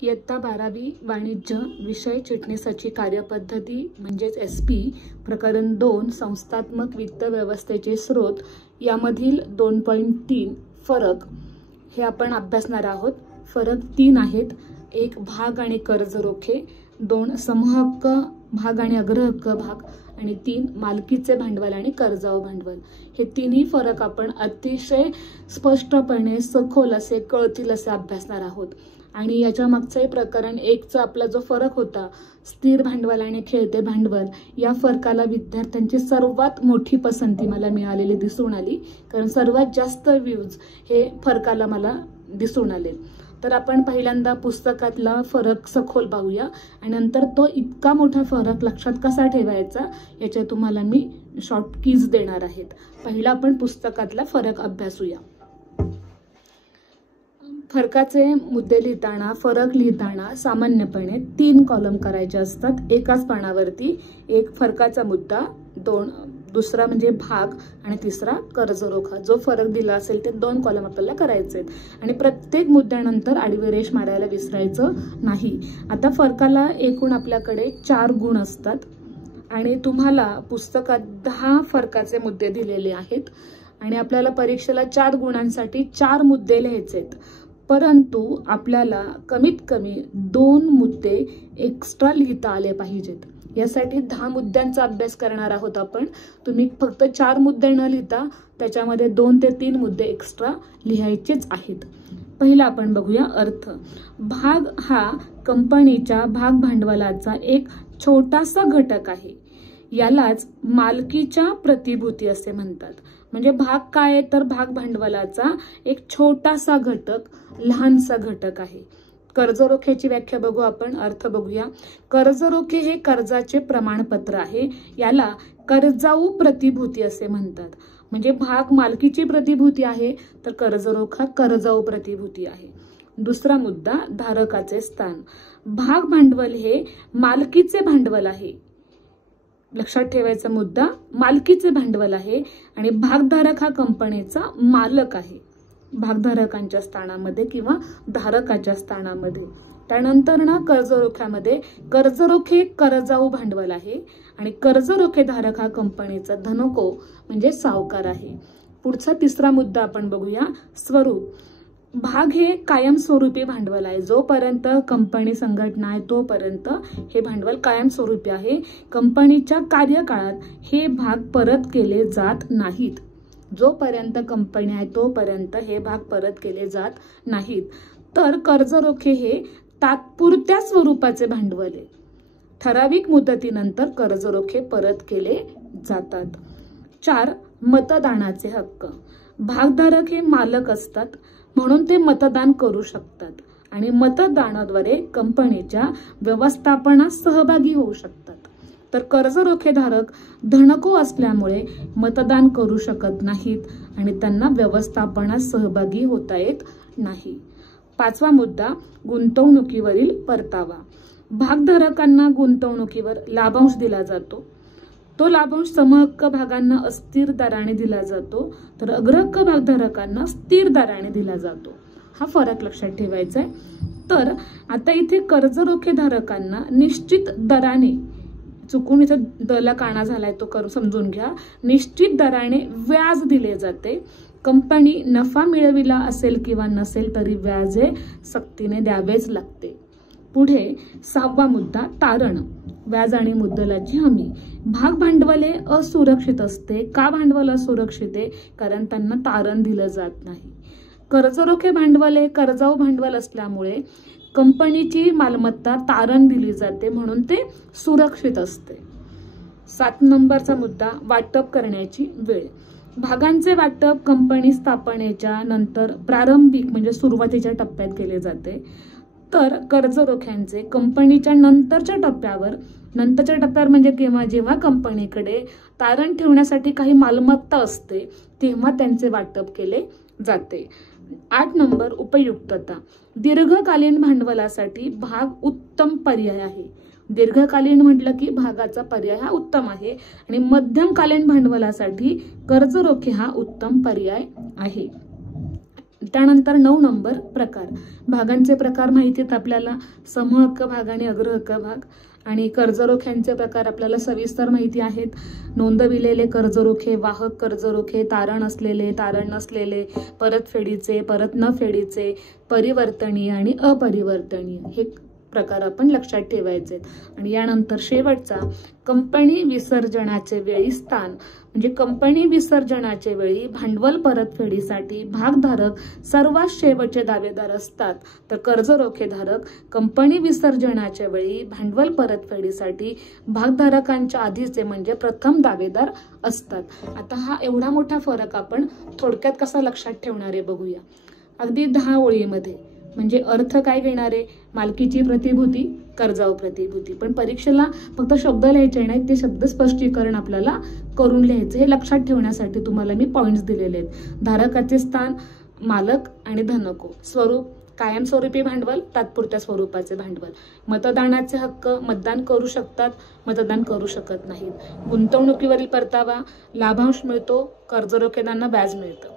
इयत्ता 12वी वाणिज्य विषय चिटणीसाची कार्यपद्धती म्हणजेच SP प्रकरण 2 संस्थात्मक वित्त व्यवस्थेचे स्रोत यामधील 2.3 फरक हे आपण अभ्यासणार आहोत। फरक 3 आहेत। एक भाग आणि कर्ज रोखे, 2 समहक्क भाग आणि अग्रहक्क भाग आणि 3 मालकीचे भांडवल आणि कर्जाऊ भांडवल। हे तिन्ही फरक आपण अतिशय स्पष्टपणे सखोल असे कळतील असे अभ्यासणार आहोत। आणि याच्या मागचे प्रकरण 1 चा आपला जो फरक होता स्थिर भांडवल आणि खेळते भांडवल, या फरकाला विद्यार्थ्यांची सर्वात मोठी पसंती मला मिळालेली दिसून आली, कारण सर्वात जास्त व्ह्यूज हे फरकाला मला दिसून आले। तर आपण पहिल्यांदा पुस्तकातला फरक सखोल पाहूया आणि नंतर तो इतका मोठा फरक लक्षात कसा ठेवायचा याचे तुम्हाला मी शॉर्ट कीज देणार आहेत। पहिला आपण पुस्तकातला फरक अभ्यासूया। फरकाचे मुद्दे लिहिताना, फरक लिहिताना सामान्यपणे 3 कॉलम करायचे असतात एकाच पानावरती। एक फरकाचा मुद्दा, दुसरा म्हणजे भाग आणि तिसरा कर्ज रोखा। जो फरक दिला असेल ते 2 कॉलम आपल्याला करायचे आहेत आणि प्रत्येक मुद्द्यानंतर आडवी रेष मारायला विसरायचं नाही। आता फरकाला एकूण आपल्याकडे 4 गुण असतात आणि तुम्हाला पुस्तकात 10 फरकाचे मुद्दे दिलेले आहेत आणि आपल्याला परीक्षेला 4 गुणांसाठी 4 मुद्दे लिहायचे आहेत, परंतु आपल्याला कमीत कमी 2 मुद्दे एक्स्ट्रा लिहिता आले पाहिजेत। यासाठी 10 मुद्द्यांचा अभ्यास करणार आहोत आपण। तुम्ही फक्त 4 मुद्दे न लिहिता त्याच्यामध्ये 2 ते 3 मुद्दे एक्स्ट्रा लिहायचेच आहेत। पहिला आपण बघूया अर्थ। भाग हा कंपनीच्या भाग भांडवलाचा एक छोटासा घटक आहे, यालाच मालकीच्या प्रतिभूती असे म्हणतात। म्हणजे भाग काय आहे तर भाग भांडवलाचा एक छोटासा घटक, लहानसा घटक आहे। कर्जरोख्याची व्याख्या बघू आपण, अर्थ बघूया। कर्जरोखे हे कर्जाचे प्रमाणपत्र आहे, याला कर्जाऊ प्रतिभूती असे म्हणतात। म्हणजे भाग मालकीची प्रतिभूती आहे तर कर्जरोखा कर्जाऊ प्रतिभूती आहे। दुसरा मुद्दा, धारकाचे स्थान। भाग भांडवल हे मालकीचे भांडवल आहे, लक्षात ठेवायचा मुद्दा, मालकीचे भांडवल आहे आणि भागधारक हा कंपनीचा मालक आहे, भागधारकांच्या स्थानामध्ये किंवा धारकाच्या स्थानामध्ये। त्यानंतर ना कर्जरोख्यामध्ये कर्जरोखे कर्जाऊ भांडवल आहे आणि कर्जरोखे धारक हा कंपनीचा धनको म्हणजे सावकार आहे। पुढचा तिसरा मुद्दा आपण बघूया, स्वरूप। भाग हे कायमस्वरूपी भांडवल आहे, जोपर्यंत कंपनी संघटना आहे तोपर्यंत हे भांडवल कायमस्वरूपी आहे। कंपनीच्या कार्यकाळात हे भाग परत केले जात नाहीत, जोपर्यंत कंपनी आहे तोपर्यंत हे भाग परत केले जात नाहीत। तर कर्जरोखे हे तात्पुरत्या स्वरूपाचे भांडवल आहे, ठराविक मुदतीनंतर कर्जरोखे परत केले जातात। 4 मतदानाचे हक्क। भागधारक हे मालक असतात म्हणून ते मतदान करू शकतात आणि मतदानाद्वारे कंपनीच्या व्यवस्थापनात सहभागी होऊ शकतात। तर कर्जरोखेधारक धनको असल्यामुळे मतदान करू शकत नाहीत आणि त्यांना व्यवस्थापनात सहभागी होता येत नाही। 5वा मुद्दा, गुंतवणुकीवरील परतावा। भागधारकांना गुंतवणुकीवर लाभांश दिला जातो, तो लाभांश समहक्क भागांना अस्थिर दराने दिला जातो तर अग्रहक्क भागधारकांना स्थिर दराने दिला जातो। हा फरक लक्षात ठेवायचा आहे। तर आता इथे कर्जरोखेधारकांना निश्चित दराने, चुकून इथे दला काना झालाय तो समजून घ्या, निश्चित दराने व्याज दिले जाते। कंपनी नफा मिळविला असेल किंवा नसेल तरी व्याज हे सक्तीने द्यावेच लागते। पुढे 6वा मुद्दा, तारण। व्याज आणि मुद्दलाची हमी। भाग भांडवल हे असुरक्षित असते। का भांडवल असुरक्षित आहे? कारण त्यांना तारण दिलं जात नाही। कर्जरोखे भांडवल हे कर्जाऊ भांडवल असल्यामुळे कंपनीची मालमत्ता तारण दिली जाते म्हणून ते सुरक्षित असते। 7 नंबरचा मुद्दा, वाटप करण्याची वेळ। भागांचे वाटप कंपनी स्थापनेच्या नंतर प्रारंभिक म्हणजे सुरुवातीच्या टप्प्यात केले जाते, तर कर्जरोख्यांचे कंपनीच्या नंतरच्या टप्प्यावर म्हणजे जेव्हा कंपनीकडे तारण ठेवण्यासाठी काही मालमत्ता असते तेव्हा त्यांचे वाटप केले जाते। 8 नंबर, उपयुक्तता। दीर्घकालीन भांडवलासाठी भाग उत्तम पर्याय आहे। दीर्घकालीन म्हटलं की भागाचा पर्याय हा उत्तम आहे आणि मध्यमकालीन भांडवलासाठी कर्जरोखे हा उत्तम पर्याय आहे। त्यानंतर 9 नंबर प्रकार. भागांचे प्रकार माहिती आहेत आपल्याला, समूह हक्क भाग आणि अग्र हक्क भाग. आणि कर्जरोख्यांचे प्रकार आपल्याला सविस्तर माहिती आहेत. नोंदविलेले कर्जरोखे, वाहक कर्जरोखे, तारण असलेले, तारण नसलेले, परतफेडीचे, परत न फेडीचे, परिवर्तनीय आणि अपरिवर्तनीय हे प्रकार आपण लक्षात ठेवायचे. आणि यानंतर शेवटचा कंपनी विसर्जनाचे वेळी स्थान. म्हणजे कंपनी विसर्जनाचे वेळी भांडवल परतफेडीसाठी भागधारक सर्वात शेवटचे दावेदार असतात, तर कर्जरोखेधारक कंपनी विसर्जनाच्या वेळी भांडवल परतफेडीसाठी भागधारकांच्या आधीचे म्हणजे प्रथम दावेदार असतात. आता हा एवढा मोठा फरक आपण थोडक्यात कसा लक्षात ठेवणार आहे बघूया. अगदी 10 ओळीमध्ये. म्हणजे अर्थ काय घेणार आहे, मालकीची प्रतिभूती, कर्जाऊ प्रतिभूती. पण परीक्षेला फक्त शब्द लिहायचे नाहीत, ते शब्द स्पष्टीकरण आपल्याला करून लिहायचं. हे लक्षात ठेवण्यासाठी तुम्हाला मी पॉइंट्स दिलेले आहेत. धारकाचे स्थान, मालक आणि धनको. स्वरूप कायमस्वरूपी भांडवल, तात्पुरत्या स्वरूपाचे भांडवल. मतदानाचे हक्क, मतदान करू शकतात, मतदान करू शकत नाहीत. गुंतवणुकीवरील परतावा, लाभांश मिळतो, कर्जरोखेदारांना व्याज मिळतं.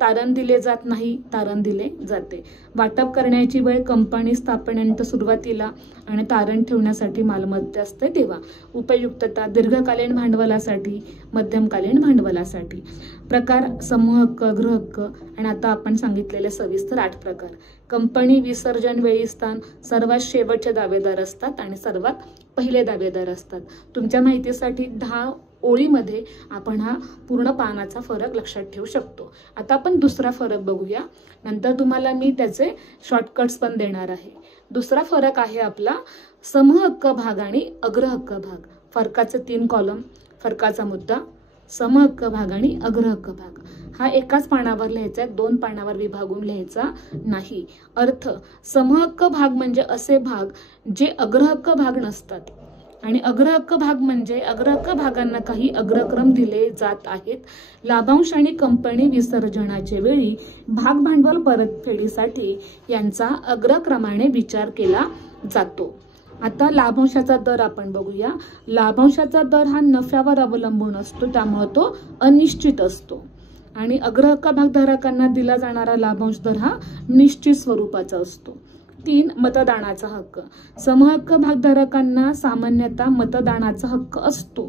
तारण दिले जात नाही, तारण दिले जाते. वाटप करण्याची वेळ कंपनी स्थापनेनंतर सुरुवातीला आणि तारण ठेवण्यासाठी मालमत्ता असते तेव्हा. उपयुक्तता दीर्घकालीन भांडवलासाठी, मध्यमकालीन भांडवलासाठी. प्रकार समूह हक्क, गृह हक्क. आणि आता आपण सांगितलेले सविस्तर 8 प्रकार. कंपनी विसर्जन वेळी स्थान, सर्वात शेवटचे दावेदार असतात आणि सर्वात पहिले दावेदार असतात. तुमच्या माहितीसाठी 10 ओळीमध्ये आपण हा पूर्ण पानाचा फरक लक्षात ठेवू शकतो. आता आपण दुसरा फरक बघूया. नंतर तुम्हाला मी त्याचे शॉर्टकट्स पण देणार आहे. दुसरा फरक आहे आपला समूह हक्क भाग आणि अग्र हक्क भाग. फरकाचे 3 कॉलम, फरकाचा मुद्दा, समूह हक्क भाग आणि अग्र हक्क भाग. हा एकाच पानावर लिहायचा आहे, 2 पानावर विभागून लिहायचा नाही. अर्थ समूह हक्क भाग म्हणजे असे भाग जे अग्र हक्क भाग नसतात. आणि अग्र हक्क भाग म्हणजे अग्र हक्क भागांना काही अग्रक्रम दिले जात आहेत. लाभांश आणि कंपनी विसर्जनाचे वेळी भाग भांडवल परतफेडीसाठी यांचा अग्रक्रमाने विचार केला जातो. आता लाभांशाचा दर आपण बघूया. लाभांशाचा दर हा नफ्यावर अवलंबून असतो, त्यामुळे तो अनिश्चित असतो. आणि अग्र हक्क भागधारकांना दिला जाणारा लाभांश दर हा निश्चित स्वरूपाचा असतो. 3 मतदानाचा हक्क. समूह हक्क भागधारकांना सामान्यतः मतदानाचा हक्क असतो,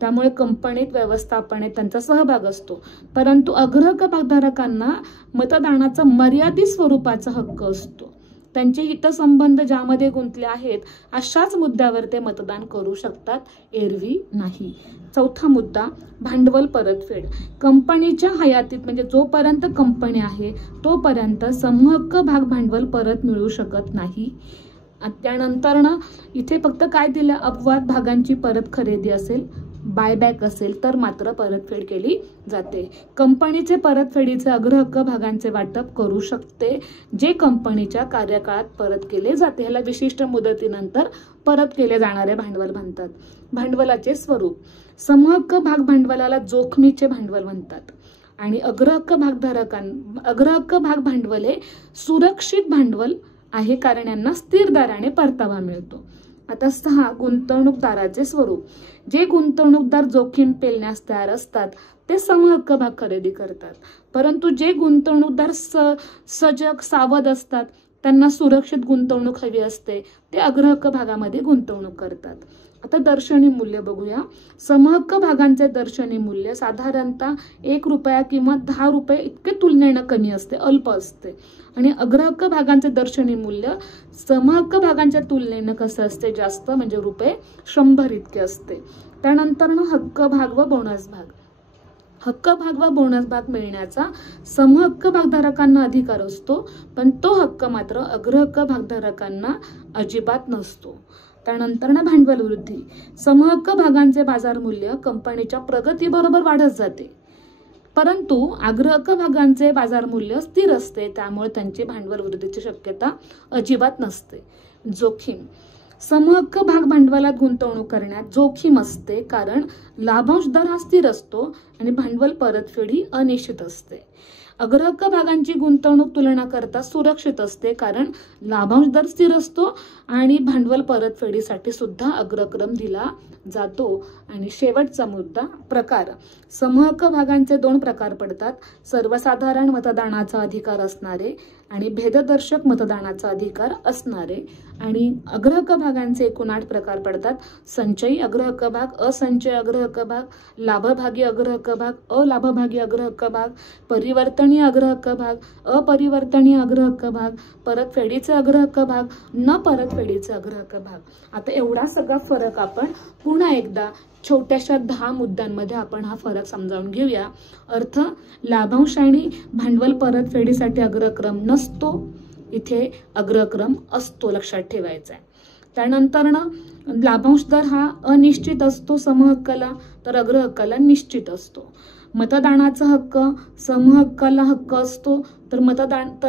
त्यामुळे कंपनीत व्यवस्थापनेत त्यांचा सहभाग असतो. परंतु अग्र हक्क भागधारकांना मतदानाचा मर्यादित स्वरूपाचा हक्क असतो. त्यांचे हितसंबंध ज्यामध्ये गुंतले आहेत अशाच मुद्द्यावर ते मतदान करू शकतात, एरवी नाही. चौथा मुद्दा भांडवल परतफेड. कंपनीच्या हयातीत म्हणजे जोपर्यंत कंपनी आहे तोपर्यंत समूह हक्क भाग भांडवल परत मिळू शकत नाही. त्यानंतर इथे फक्त काय दिलं, अपवाद भागांची परत खरेदी असेल, बायबॅक असेल तर मात्र परतफेड केली जाते. कंपनीचे परतफेडीचे अग्र हक्क भागांचे वाटप करू शकते जे कंपनीच्या कार्यकाळात परत केले जाते. ह्याला विशिष्ट मुदतीनंतर परत केले जाणारे भांडवल म्हणतात. भांडवलाचे स्वरूप. समूह हक्क भाग भांडवलाला जोखमीचे भांडवल म्हणतात. आणि अग्र हक्क भाग भांडवल हे सुरक्षित भांडवल आहे, कारण यांना स्थिर दराने परतावा मिळतो. आता 6 गुंतवणूकदाराचे स्वरूप. जे गुंतवणूकदार जोखीम पेलण्यास तयार असतात ते समूह हक्क भाग खरेदी करतात. परंतु जे गुंतवणूकदार सजग सावध असतात, त्यांना सुरक्षित गुंतवणूक हवी असते, ते अग्र हक्क भागामध्ये गुंतवणूक करतात. आता दर्शनी मूल्य बघूया. समूह हक्क भागांचे दर्शनी मूल्य साधारणतः 1 रुपया किंवा 10 रुपये इतके तुलनेने कमी असते, अल्प असते. आणि अग्र हक्क भागांचे दर्शनी मूल्य समूह हक्क भागांच्या तुलनेने कसं असते, जास्त, म्हणजे रुपये 100 इतके असते. त्यानंतर हक्क भाग व बोनस भाग. हक्क भाग व बोनस भाग मिळण्याचा समूह हक्क भागधारकांना अधिकार असतो, पण तो हक्क मात्र अग्र हक्क भागधारकांना अजिबात नसतो. त्यानंतर भांडवल वृद्धी. समूह हक्क भागांचे बाजार मूल्य कंपनीच्या प्रगतीबरोबर वाढत जाते, परंतु अग्र हक्क भागांचे बाजार मूल्य स्थिर असते, त्यामुळे त्यांची भांडवल वृद्धीची शक्यता अजिबात नसते. जोखीम. समूह हक्क भाग भांडवलात गुंतवणूक करण्यात जोखीम असते, कारण लाभांश दर हा स्थिर असतो आणि भांडवल परतफेड ही अनिश्चित असते. अग्रहक्क भागांची गुंतवणूक तुलना करता सुरक्षित असते, कारण लाभांश दर स्थिर असतो आणि भांडवल परतफेडीसाठी सुद्धा अग्रक्रम दिला जातो. आणि शेवटचा मुद्दा प्रकार. समहक्क भागांचे 2 प्रकार पडतात, सर्वसाधारण मतदानाचा अधिकार असणारे आणि भेददर्शक मतदानाचा अधिकार असणारे. आणि अग्रहक्क भागांचे एकूण 8 प्रकार पडतात, संचयी अग्रहक्क भाग, असंचयी अग्रहक्क भाग, लाभभागी अग्रहक्क भाग, अलाभभागी अग्रहक्क भाग, परिवर्तनीय अग्रहक्क भाग, अपरिवर्तनीय अग्रहक्क भाग, परतफेडीचे अग्रहक्क भाग, न परतफेडीचे अग्रहक्क भाग. आता एवढा सगळा फरक आपण पुन्हा एकदा छोट्याशा 10 मुद्द्यांमध्ये आपण हा फरक समजावून घेऊया. अर्थ, लाभांश आणि भांडवल परतफेडीसाठी अग्रक्रम नसतो, इथे अग्रक्रम असतो, लक्षात ठेवायचा आहे. त्यानंतरनं लाभांश दर हा अनिश्चित असतो समहक्काला, तर अग्रहक्काला निश्चित असतो. मतदानाचा हक्क समहक्काला हक्क असतो, तर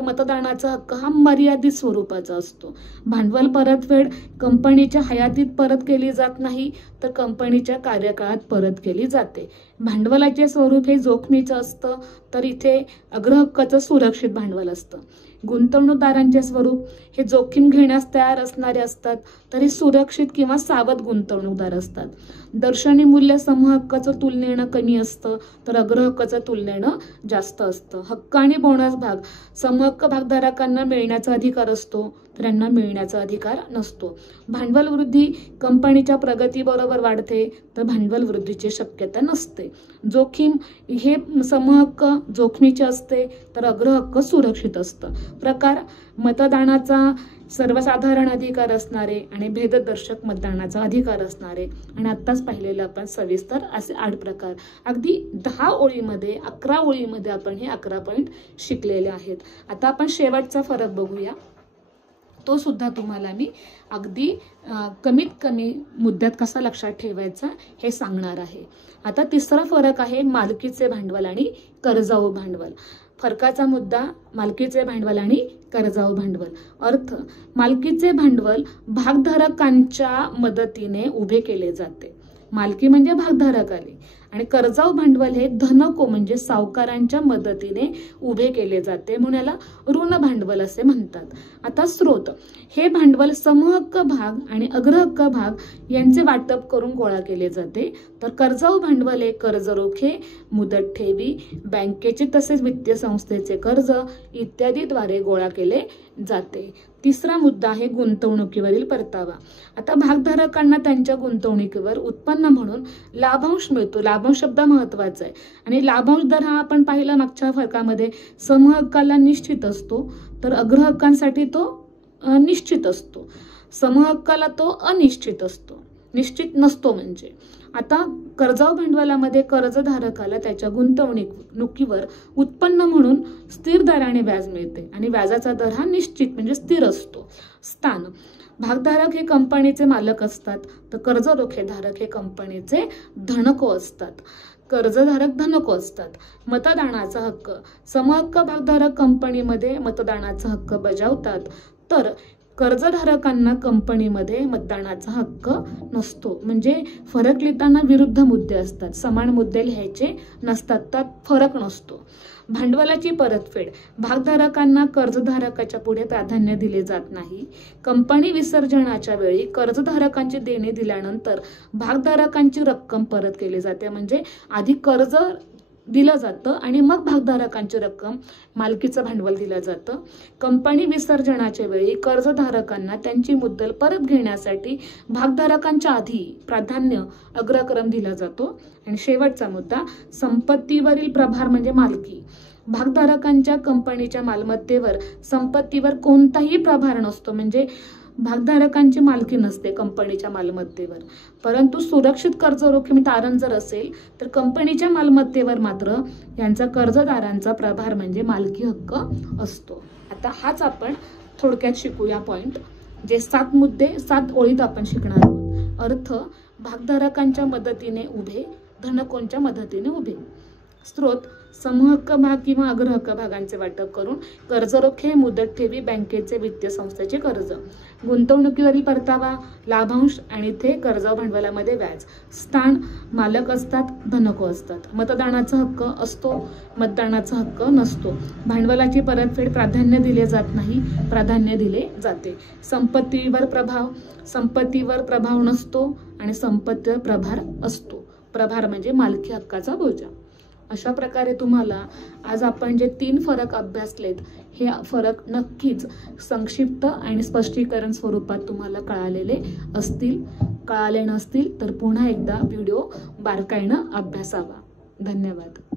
मतदानाचा हक्क हा मर्यादित स्वरूपाचा असतो. भांडवल परतफेड कंपनीच्या हयातीत परत केली जात नाही, तर कंपनीच्या कार्यकाळात परत केली जाते. भांडवलाचे स्वरूप हे जोखमीचं असतं, तर इथे अग्रहक्काचं सुरक्षित भांडवल असतं. गुंतवणूकदारांचे स्वरूप हे जोखीम घेण्यास तयार असणारे असतात, तर हे सुरक्षित किंवा सावध गुंतवणूकदार असतात. दर्शनी मूल्य समहक्काचं तुलनेनं कमी असतं, तर अग्रहक्काचं तुलनेनं जास्त असतं. हक्क आणि बोनस भाग समहक्क भागधारकांना मिळण्याचा अधिकार असतो, तर यांना मिळण्याचा अधिकार नसतो. भांडवल वृद्धी कंपनीच्या प्रगतीबरोबर वाढते, तर भांडवल वृद्धीची शक्यता नसते. जोखीम हे समहक्क जोखमीचे असते, तर अग्रहक्क सुरक्षित असतं. प्रकार, मतदानाचा सर्वसाधारण अधिकार असणारे आणि भेददर्शक मतदानाचा अधिकार असणारे. आणि आत्ताच पाहिलेलं आपण सविस्तर असे 8 प्रकार, अगदी 10 ओळीमध्ये 11 ओळीमध्ये आपण हे 11 पॉइंट शिकलेले आहेत. आता आपण शेवटचा फरक बघूया, तो सुद्धा तुम्हाला मी अगदी कमीत कमी मुद्द्यात कसा लक्षात ठेवायचा हे सांगणार आहे. आता तिसरा फरक आहे मालकीचे भांडवल आणि कर्जाऊ भांडवल. फरकाचा मुद्दा मालकीचे भांडवल आणि कर्जाऊ भांडवल. अर्थ, मालकीचे भांडवल भागधारकांच्या मदतीने उभे केले जाते. मालकी म्हणजे भागधारक आले, आणि कर्जाऊ भांडवल हे धनको म्हणजे सावकारांच्या मदतीने उभे केले जाते, म्हणून याला ऋण भांडवल असे म्हणतात. आता स्रोत, हे भांडवल समहक्क भाग आणि अग्रहक्क भाग यांचे वाटप करून गोळा केले जाते. तर कर्जाऊ भांडवल हे कर्ज रोखे, मुदत ठेवी, बँकेचे तसेच वित्तीय संस्थेचे कर्ज इत्यादीद्वारे गोळा केले जाते. तिसरा मुद्दा आहे गुंतवणुकीवरील परतावा. आता भागधारकांना त्यांच्या गुंतवणुकीवर उत्पन्न म्हणून लाभांश मिळतो. लाभांश शब्द महत्वाचा आहे. आणि लाभांश दर हा आपण पाहिला मागच्या फरकामध्ये, समहक्काला निश्चित असतो, तर अग्रहक्कांसाठी तो निश्चित असतो. समहक्काला तो अनिश्चित असतो, निश्चित नसतो. म्हणजे आता कर्जाऊ भांडवलामध्ये कर्जधारकाला त्याच्या गुंतवणुकीवर उत्पन्न म्हणून स्थिर दराने व्याज मिळते, आणि व्याजाचा दर हा निश्चित म्हणजे स्थिर असतो. स्थान, भागधारक हे कंपनीचे मालक असतात, तर कर्ज रोखेधारक हे कंपनीचे धनको असतात. कर्जधारक धनको असतात. मतदानाचा हक्क, समहक्क भागधारक कंपनीमध्ये मतदानाचा हक्क बजावतात, तर कर्जधारकांना कंपनीमध्ये मतदानाचा हक्क नसतो. म्हणजे फरक लिहिताना विरुद्ध मुद्दे असतात, समान मुद्दे लिहायचे नसतात, त्यात फरक नसतो. भांडवलाची परतफेड, भागधारकांना कर्जधारकाच्या पुढे प्राधान्य दिले जात नाही. कंपनी विसर्जनाच्या वेळी कर्जधारकांची देणी दिल्यानंतर भागधारकांची रक्कम परत केली जाते. म्हणजे आधी कर्ज दिलं जातं आणि मग भागधारकांची रक्कम मालकीचं भांडवल दिलं जातं. कंपनी विसर्जनाच्या वेळी कर्जधारकांना त्यांची मुद्दल परत घेण्यासाठी भागधारकांच्या आधी प्राधान्य अग्रक्रम दिला जातो. आणि शेवटचा मुद्दा संपत्तीवरील प्रभार म्हणजे मालकी. भागधारकांच्या कंपनीच्या मालमत्तेवर संपत्तीवर कोणताही प्रभार नसतो. म्हणजे भागधारकांची मालकी नसते कंपनीच्या मालमत्तेवर, परंतु सुरक्षित कर्ज रोखे तारण जर असेल तर कंपनीच्या मालमत्तेवर मात्र यांचा कर्जदारांचा प्रभार म्हणजे मालकी हक्क असतो. आता हाच आपण थोडक्यात शिकूया पॉइंट, जे 7 मुद्दे 7 ओळीत आपण शिकणार आहोत. अर्थ, भागधारकांच्या मदतीने उभे, धनकोंच्या मदतीने उभे. स्त्रोत समहक्क भाग किंवा अग्रहक्क भागांचे वाटप करून, कर्ज रोखे, मुदत ठेवी, बँकेचे, वित्तीय संस्थेचे कर्ज, गुंतवणुकीवरील परतावा, लाभांश आणि इथे कर्ज भांडवलामध्ये व्याज, स्थान मालक असतात, धनको असतात, मतदानाचा हक्क असतो, मतदानाचा हक्क नसतो, भांडवलाची परतफेड प्राधान्य दिले जात नाही, प्राधान्य दिले जाते, संपत्तीवर प्रभाव नसतो आणि संपत्तीवर प्रभार असतो. प्रभार म्हणजे मालकी हक्काचा बोजा. अशा प्रकारे तुम्हाला आज आपण जे 3 फरक अभ्यासलेत हे फरक नक्कीच संक्षिप्त आणि स्पष्टीकरण स्वरूपात तुम्हाला कळालेले असतील. कळाले नसतील तर पुन्हा एकदा व्हिडिओ बारकाईनं अभ्यासावा. धन्यवाद.